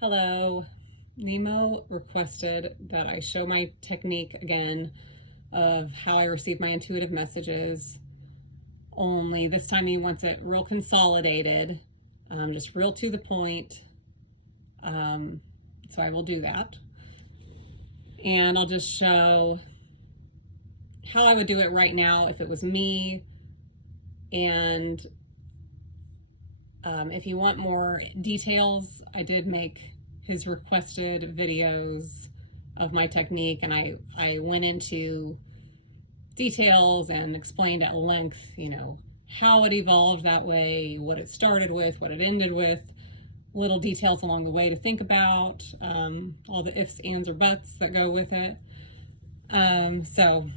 Hello. Nemo requested that I show my technique again of how I receive my intuitive messages. Only this time he wants it real consolidated, just real to the point. So I will do that. And I'll just show how I would do it right now if it was me. And if you want more details, I did make his requested videos of my technique, and I went into details and explained at length, how it evolved that way, what it started with, what it ended with, little details along the way to think about, all the ifs, ands, or buts that go with it. So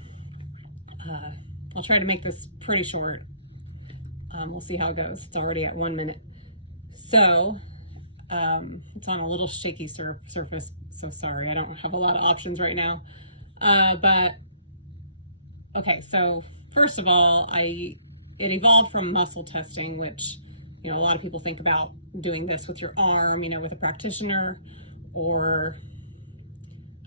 I'll try to make this pretty short. We'll see how it goes. It's already at 1 minute. So it's on a little shaky surface, so sorry, I don't have a lot of options right now. But okay, so first of all, it evolved from muscle testing, which, a lot of people think about doing this with your arm, with a practitioner, or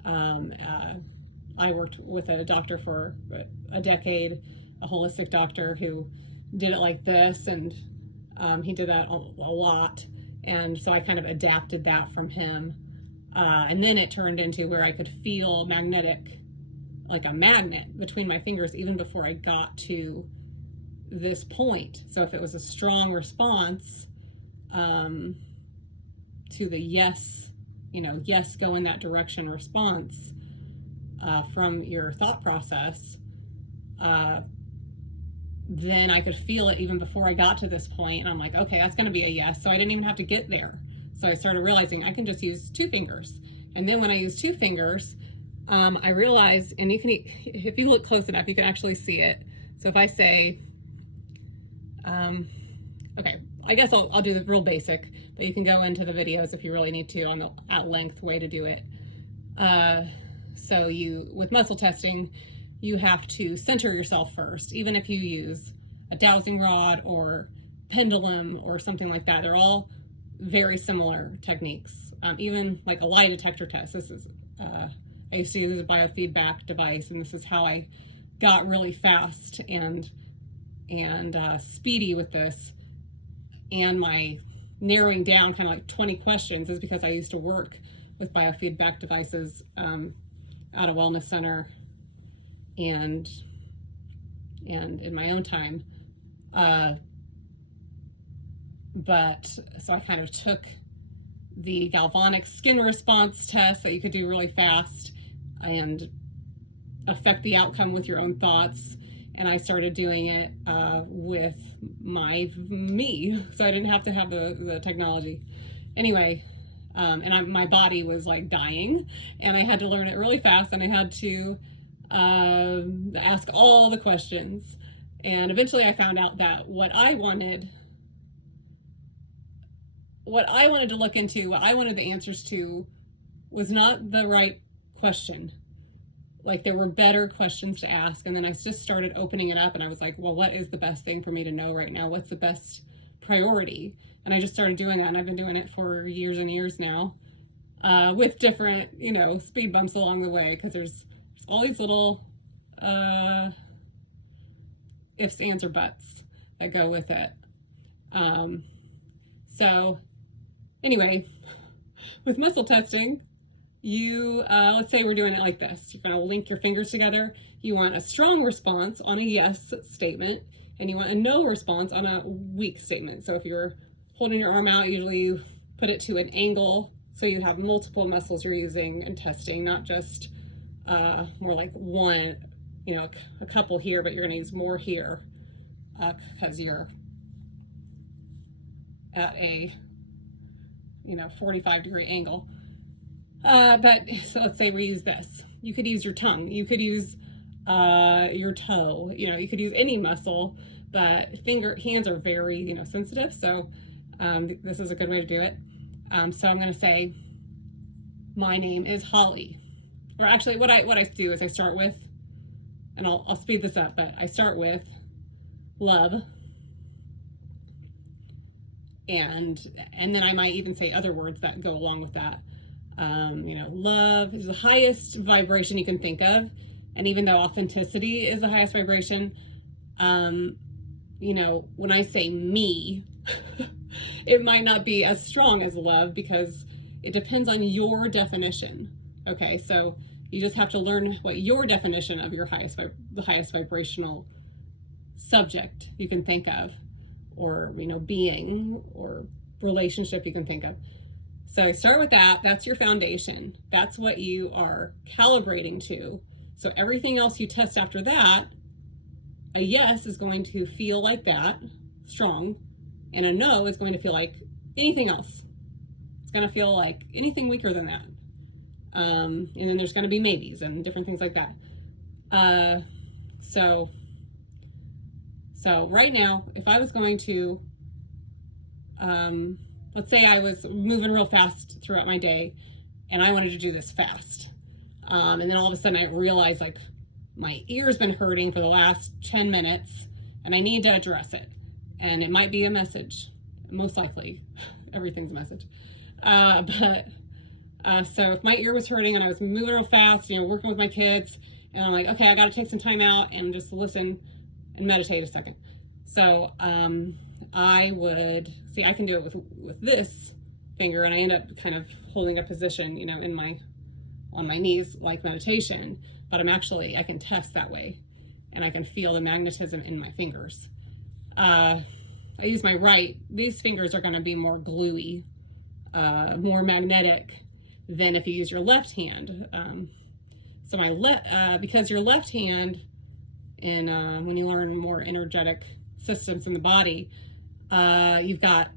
I worked with a doctor for a decade, a holistic doctor who did it like this, and he did that a lot, and so I kind of adapted that from him, and then it turned into where I could feel magnetic, like a magnet between my fingers, even before I got to this point. So if it was a strong response to the yes, yes, go in that direction response from your thought process, then I could feel it even before I got to this point. And I'm like, okay, that's going to be a yes. So I didn't even have to get there. So I started realizing I can just use 2 fingers. And then when I use 2 fingers, I realized, and if you look close enough, you can actually see it. So if I say, okay, I guess I'll do the real basic, but you can go into the videos if you really need to on the at length way to do it. So with muscle testing, you have to center yourself first, even if you use a dowsing rod or pendulum or something like that. They're all very similar techniques. Even like a lie detector test. This is, I used to use a biofeedback device, and this is how I got really fast and speedy with this. And my narrowing down kind of like 20 questions is because I used to work with biofeedback devices at a wellness center and in my own time. But so I kind of took the galvanic skin response test that you could do really fast and affect the outcome with your own thoughts. And I started doing it with me. So I didn't have to have the technology. Anyway, and my body was like dying, and I had to learn it really fast, and I had to ask all the questions. And eventually I found out that what I wanted to look into, what I wanted the answers to, was not the right question. Like, there were better questions to ask. And then I just started opening it up, and I was like, well, what is the best thing for me to know right now? What's the best priority? And I just started doing that, and I've been doing it for years and years now, with different, speed bumps along the way, because there's all these little ifs, ands, or buts that go with it. So anyway, with muscle testing, you, let's say we're doing it like this. You're going to link your fingers together. You want a strong response on a yes statement, and you want a no response on a weak statement. So if you're holding your arm out, usually you put it to an angle, so you have multiple muscles you're using and testing, not just more like one, a couple here, but you're going to use more here because you're at a 45-degree angle. But so let's say we use this. You could use your tongue. You could use your toe. You could use any muscle, but hands are very sensitive. So this is a good way to do it. So I'm going to say, my name is Holly. Or actually, what I do is I start with, and I'll speed this up, but I start with love. and then I might even say other words that go along with that. Love is the highest vibration you can think of, and even though authenticity is the highest vibration, when I say me, it might not be as strong as love because it depends on your definition. Okay, so you just have to learn what your definition of your the highest vibrational subject you can think of, or being or relationship you can think of. So start with that. That's your foundation. That's what you are calibrating to. So everything else you test after that, a yes is going to feel like that, strong, and a no is going to feel like anything else. It's going to feel like anything weaker than that. And then there's going to be maybes and different things like that. So right now, if I was going to, let's say I was moving real fast throughout my day and I wanted to do this fast. And then all of a sudden I realized like my ear's been hurting for the last 10 minutes and I need to address it. And it might be a message, most likely. Everything's a message. So if my ear was hurting and I was moving real fast, working with my kids, and I'm like, okay, I got to take some time out and just listen and meditate a second. So I would see, I can do it with this finger, and I end up kind of holding a position, on my knees like meditation, but I can test that way, and I can feel the magnetism in my fingers. I use my right. These fingers are going to be more gluey, more magnetic than if you use your left hand. So because your left hand, and when you learn more energetic systems in the body, you've got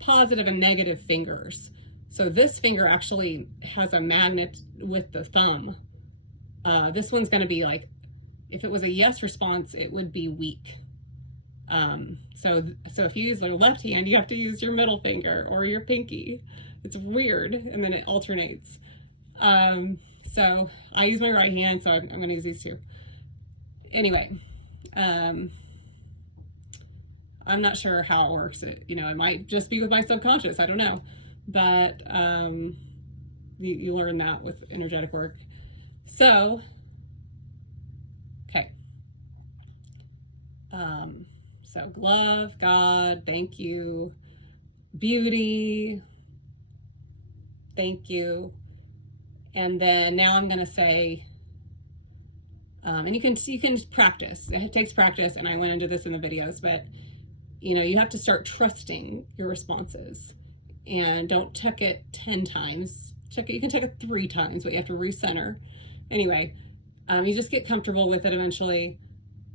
positive and negative fingers. So this finger actually has a magnet with the thumb. This one's going to be like, if it was a yes response, it would be weak. So if you use your left hand, you have to use your middle finger or your pinky. It's weird, and then it alternates. So I use my right hand, so I'm going to use these two. Anyway, I'm not sure how it works. It might just be with my subconscious. I don't know, but you learn that with energetic work. So, okay. So love, God, thank you. Beauty, thank you. And then now I'm going to say, and you can practice. It takes practice, and I went into this in the videos, but you have to start trusting your responses, and don't check it 10 times. You can check it 3 times, but you have to recenter. Anyway, you just get comfortable with it eventually,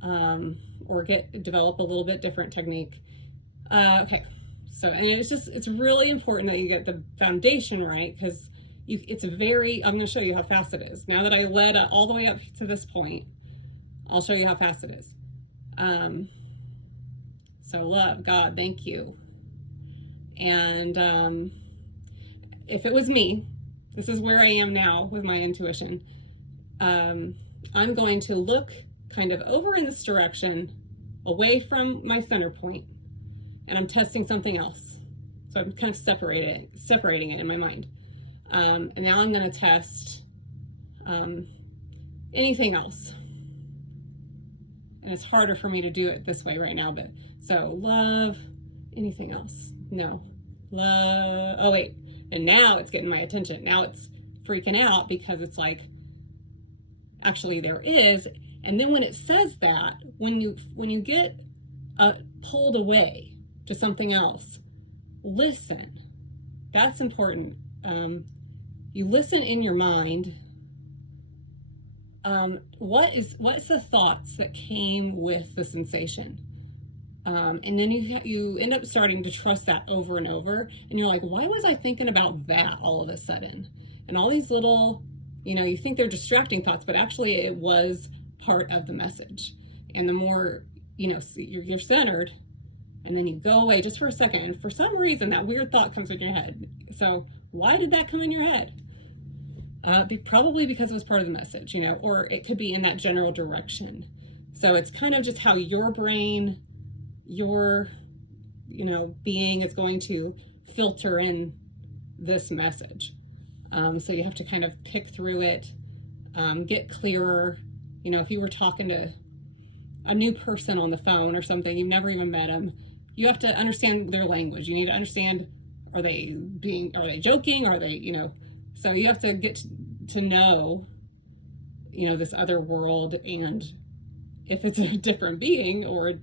or develop a little bit different technique. Okay. So, and it's really important that you get the foundation right, because I'm going to show you how fast it is. Now that I led all the way up to this point, I'll show you how fast it is. So love, God, thank you. And if it was me, this is where I am now with my intuition. I'm going to look kind of over in this direction, away from my center point, and I'm testing something else. So I'm kind of separating it in my mind. And now I'm going to test anything else. And it's harder for me to do it this way right now, but so love, anything else? No. Love, oh wait, and now it's getting my attention. Now it's freaking out because it's like, actually there is. And then when it says that, when you get pulled away to something else, listen. That's important. You listen in your mind. What's the thoughts that came with the sensation? And then you end up starting to trust that over and over, and you're like, why was I thinking about that all of a sudden? And all these little, you think they're distracting thoughts, but actually it was part of the message. And the more, you're centered, and then you go away just for a second, and for some reason that weird thought comes in your head. So why did that come in your head? Probably because it was part of the message, or it could be in that general direction. So it's kind of just how your brain, your being is going to filter in this message. So you have to kind of pick through it, get clearer. If you were talking to a new person on the phone or something, you've never even met them, you have to understand their language. You need to understand, are they joking? Are they, so you have to get to know, this other world. And if it's a different being or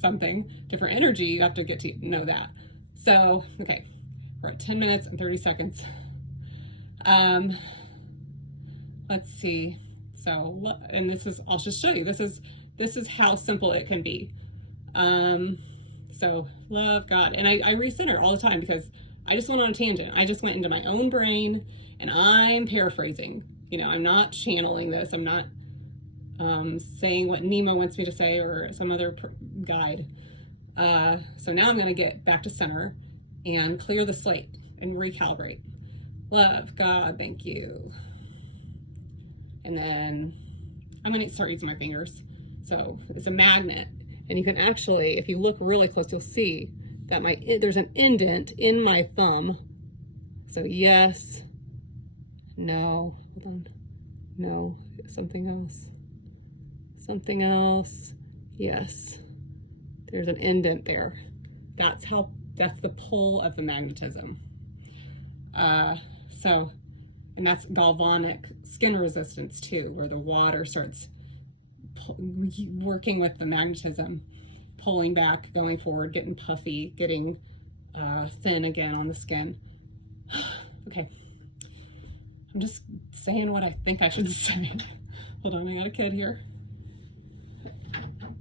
something, different energy, you have to get to know that. So, okay, we're at 10 minutes and 30 seconds. Let's see. So, and I'll just show you, this is how simple it can be. So love God. And I recenter all the time because I just went on a tangent. I just went into my own brain and I'm paraphrasing. I'm not channeling this. I'm not saying what Nemo wants me to say or some other guide. So now I'm going to get back to center and clear the slate and recalibrate. Love God, thank you. And then I'm going to start using my fingers. So it's a magnet. And you can actually, if you look really close, you'll see that there's an indent in my thumb. So yes, no, hold on, no, something else, yes. There's an indent there. That's the pull of the magnetism. And that's galvanic skin resistance too, where the water starts working with the magnetism, pulling back, going forward, getting puffy, getting thin again on the skin. Okay, I'm just saying what I think I should say. Hold on, I got a kid here.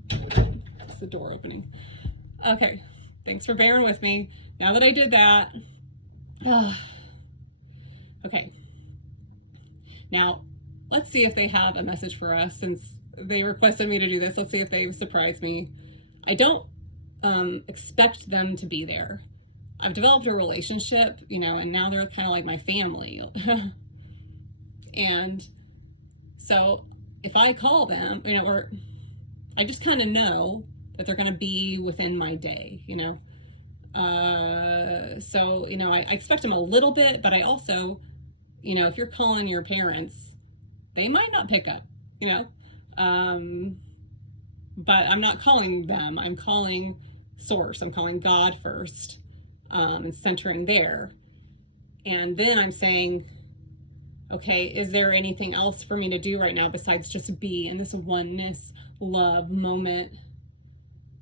It's the door opening. Okay, thanks for bearing with me. Now that I did that, okay. Now, let's see if they have a message for us since they requested me to do this. Let's see if they've surprised me. I don't expect them to be there. I've developed a relationship, and now they're kind of like my family. And so if I call them, or I just kind of know that they're going to be within my day, So, I expect them a little bit, but I also, if you're calling your parents, they might not pick up, but I'm not calling them. I'm calling source. I'm calling God first, and centering there. And then I'm saying, okay, is there anything else for me to do right now besides just be in this oneness, love moment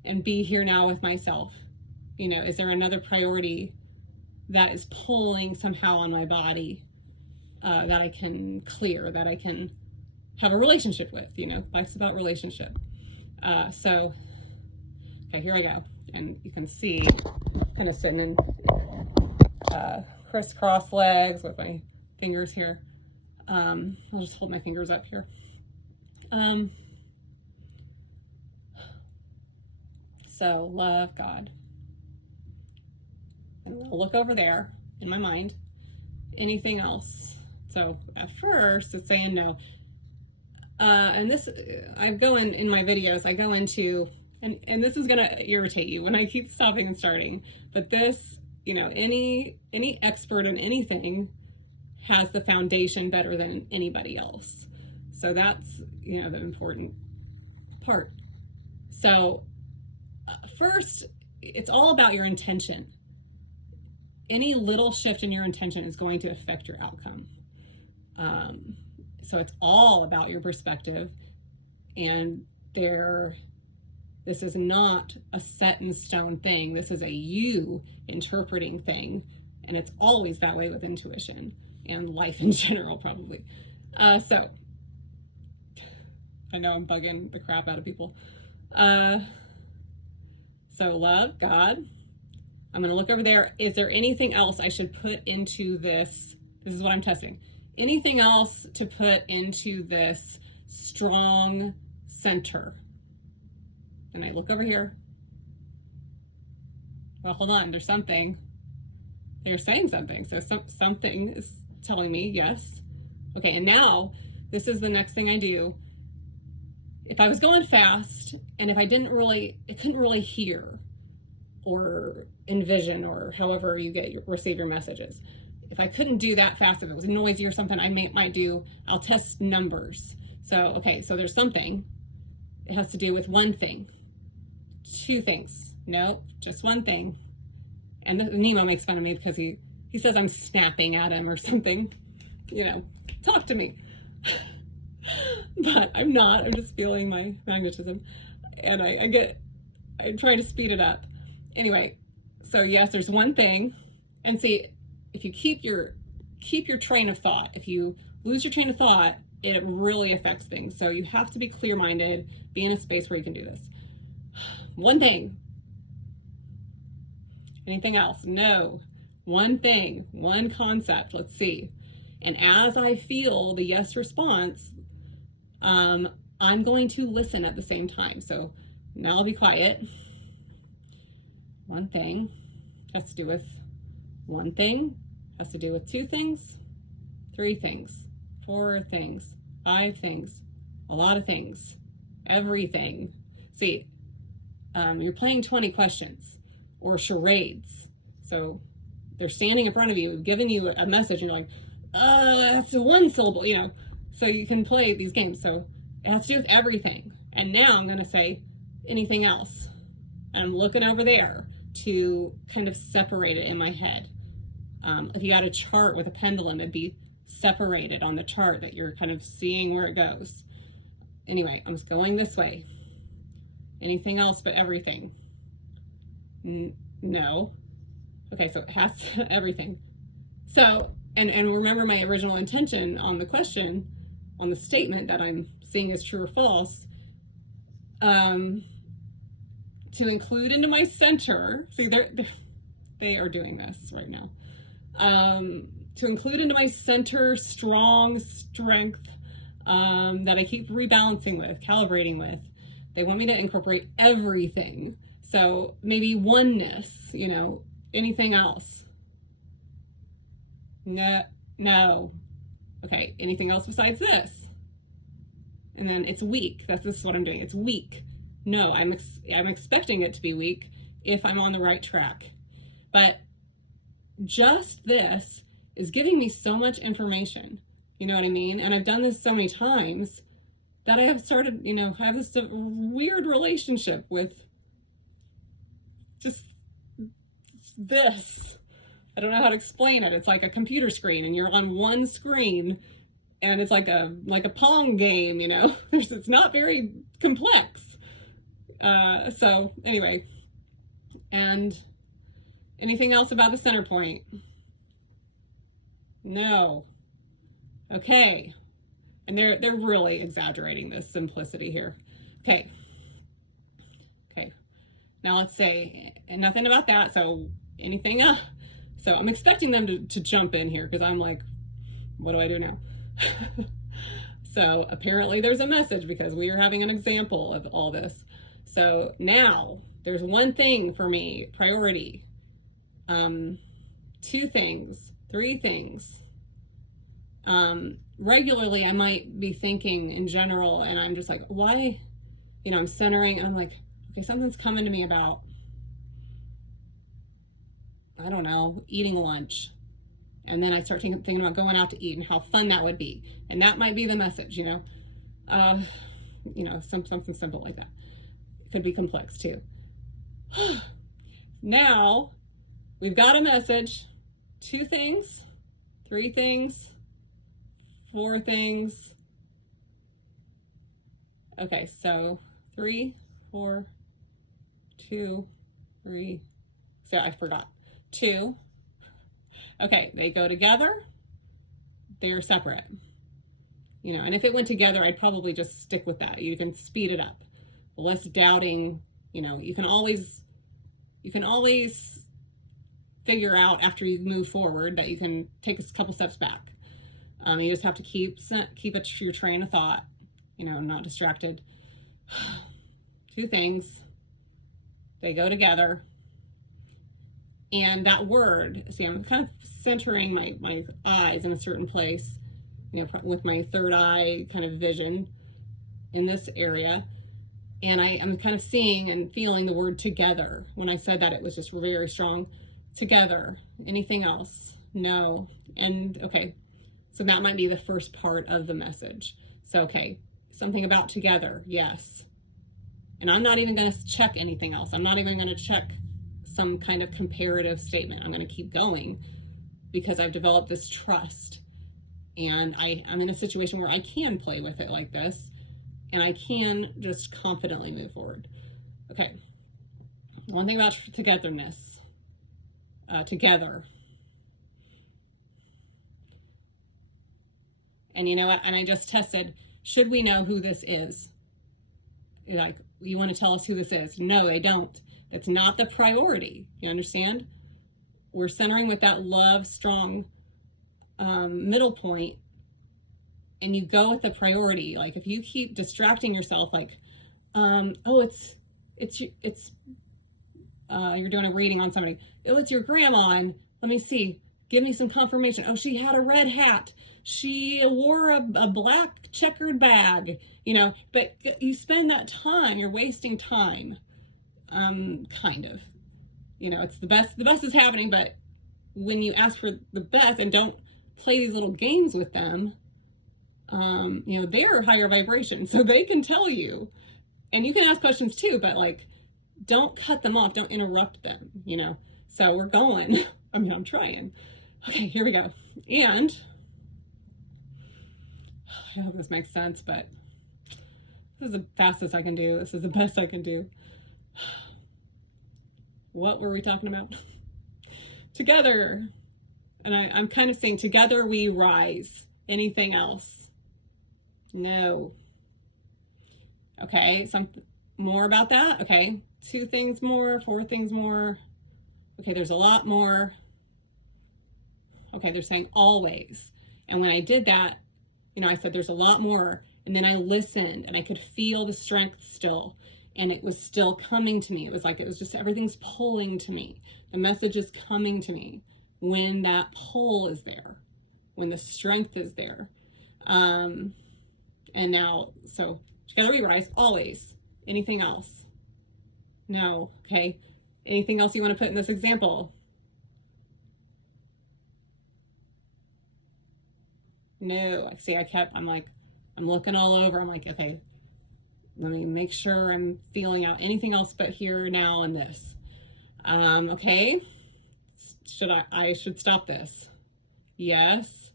and be here now with myself? Is there another priority that is pulling somehow on my body that I can clear, that I can have a relationship with? Life's about relationship. So, okay, here I go. And you can see, kind of sitting in crisscross legs with my fingers here. I'll just hold my fingers up here. So, love God. And I'll look over there in my mind. Anything else? So, at first, it's saying no. And this, I go in my videos, I go into, and this is going to irritate you when I keep stopping and starting, but this, any expert in anything has the foundation better than anybody else. So that's, the important part. So first, it's all about your intention. Any little shift in your intention is going to affect your outcome. So it's all about your perspective, and this is not a set in stone thing. This is a you interpreting thing, and it's always that way with intuition and life in general, probably. So I know I'm bugging the crap out of people. So love God. I'm going to look over there. Is there anything else I should put into this? This is what I'm testing. Anything else to put into this strong center? And I look over here. Well, hold on. There's something. They're saying something. So something is telling me yes. Okay, and now this is the next thing I do. If I was going fast and if I couldn't really hear, or envision, or however you receive your messages. If I couldn't do that fast, if it was noisy or something, I might do, I'll test numbers. So, okay, so there's something. It has to do with one thing. Two things. No, just one thing. And Nemo makes fun of me because he says I'm snapping at him or something. You know, talk to me. But I'm not. I'm just feeling my magnetism. And I'm trying to speed it up. Anyway, so yes, there's one thing. And see, if you keep your train of thought, if you lose your train of thought, it really affects things. So you have to be clear-minded, be in a space where you can do this. One thing. Anything else? No. One thing, one concept. Let's see. And as I feel the yes response, I'm going to listen at the same time. So now I'll be quiet. One thing has to do with one thing, has to do with two things, three things, four things, five things, a lot of things, everything. See, you're playing 20 questions or charades. So they're standing in front of you, giving you a message, and you're like, that's a one syllable, you know. So you can play these games. So it has to do with everything. And now I'm going to say anything else. And I'm looking over there to kind of separate it in my head. If you got a chart with a pendulum, it'd be separated on the chart that you're kind of seeing where it goes. Anyway, I'm just going this way. Anything else but everything? No. Okay, so it has to, everything. So, and remember my original intention on the question, on the statement that I'm seeing as true or false, to include into my center, see, they are doing this right now, to include into my center strong strength that I keep rebalancing with, calibrating with. They want me to incorporate everything. So maybe oneness, you know, anything else? No. Okay, anything else besides this? And then it's weak. This is what I'm doing. It's weak. No, I'm expecting it to be weak if I'm on the right track. But just this is giving me so much information. You know what I mean? And I've done this so many times that I have started, you know, have this weird relationship with just this. I don't know how to explain it. It's like a computer screen, and you're on one screen, and it's like a Pong game, you know. It's not very complex. So anyway, and anything else about the center point? No. Okay. And they're really exaggerating this simplicity here. Okay. Now let's say nothing about that. So anything else? So I'm expecting them to jump in here because I'm like, what do I do now? So apparently there's a message because we are having an example of all this. So now there's one thing for me, priority. Two things, three things. Regularly I might be thinking in general, and I'm just like, why? You know, I'm centering, and I'm like, okay, something's coming to me about, I don't know, eating lunch. And then I start thinking about going out to eat and how fun that would be. And that might be the message, you know. Something simple like that. It could be complex too. Now, we've got a message. Two things, three things, four things. Okay, so 3, 4, 2, 3. So I forgot. 2. Okay, they go together. They're separate. You know, and if it went together, I'd probably just stick with that. You can speed it up. Less doubting, you know, you can always figure out after you move forward that you can take a couple steps back. You just have to keep your train of thought, you know, not distracted. Two things, they go together. And that word, see, I'm kind of centering my eyes in a certain place, you know, with my third eye kind of vision in this area. And I'm kind of seeing and feeling the word together. When I said that, it was just very strong. Together. Anything else? No. And okay, so that might be the first part of the message. So, okay, something about together. Yes. And I'm not even going to check anything else. I'm not even going to check some kind of comparative statement. I'm going to keep going because I've developed this trust. And I'm in a situation where I can play with it like this, and I can just confidently move forward. Okay. One thing about togetherness. Together. And you know what? And I just tested, should we know who this is? Like, you want to tell us who this is? No, they don't. That's not the priority. You understand? We're centering with that love, strong middle point, and you go with the priority. Like, if you keep distracting yourself, like, oh, you're doing a reading on somebody. Oh, it's your grandma, and let me see. Give me some confirmation. Oh, she had a red hat. She wore a black checkered bag, you know, but you spend that time, you're wasting time, kind of. You know, it's the best is happening, but when you ask for the best and don't play these little games with them, you know, they're higher vibration, so they can tell you. And you can ask questions too, but like, don't cut them off. Don't interrupt them, you know. So we're going. I mean, I'm trying. Okay, here we go. And I hope this makes sense, but this is the fastest I can do. This is the best I can do. What were we talking about? Together. And I'm kind of saying, together we rise. Anything else? No. Okay, something more about that? Okay, 2 things more, 4 things more. Okay, there's a lot more. Okay, they're saying always. And when I did that, you know, I said there's a lot more. And then I listened and I could feel the strength still. And it was still coming to me. It was like, it was just, everything's pulling to me. The message is coming to me when that pull is there, when the strength is there. And now, so together we rise, always. Anything else? No. Okay. Anything else you want to put in this example? No. I see, I'm like, I'm looking all over. I'm like, okay, let me make sure I'm feeling out anything else but here, now, and this. Okay. I should stop this. Yes.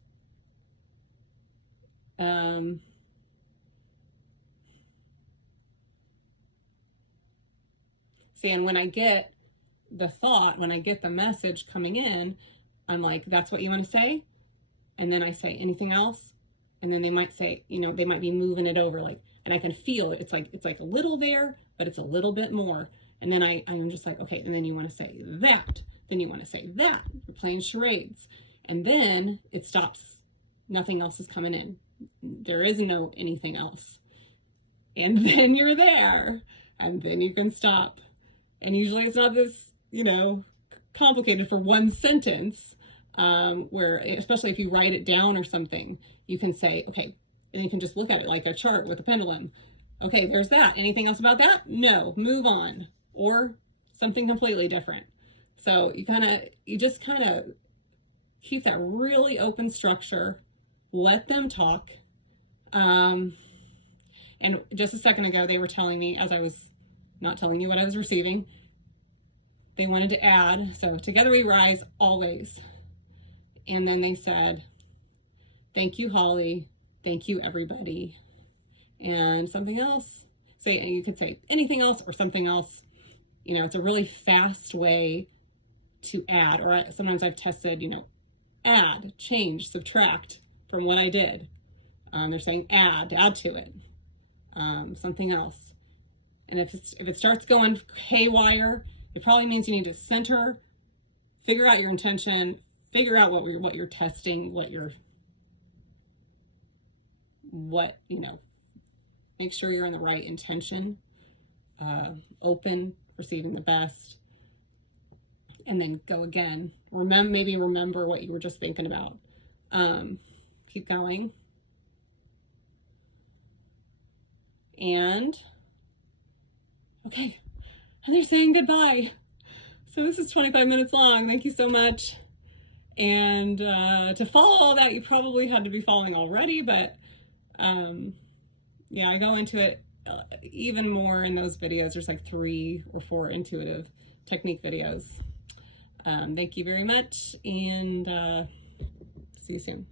See, and when I get the thought, when I get the message coming in, I'm like, that's what you want to say? And then I say, anything else? And then they might say, you know, they might be moving it over, like, and I can feel it. It's like a little there, but it's a little bit more. And then I'm just like, okay, and then you want to say that. Then you want to say that. You're playing charades. And then it stops. Nothing else is coming in. There is no anything else. And then you're there. And then you can stop. And usually it's not this, you know, complicated for one sentence, where, especially if you write it down or something, you can say, okay, and you can just look at it like a chart with a pendulum. Okay, there's that. Anything else about that? No, move on. Or something completely different. So you just kind of keep that really open structure, let them talk. And just a second ago, they were telling me, as I was not telling you what I was receiving, they wanted to add, so together we rise always. And then they said, thank you, Holly. Thank you, everybody. And something else. Say, and you could say anything else or something else. You know, it's a really fast way to add, or sometimes I've tested, you know, add, change, subtract from what I did. They're saying add to it. Something else. And if it starts going haywire, it probably means you need to center, figure out your intention, figure out what you're testing, you know, make sure you're in the right intention, open, receiving the best, and then go again. Maybe remember what you were just thinking about. Keep going. And Okay, and they're saying goodbye. So this is 25 minutes long. Thank you so much. And to follow all that, you probably had to be following already, but yeah, I go into it even more in those videos. There's like 3 or 4 intuitive technique videos. Thank you very much, and see you soon.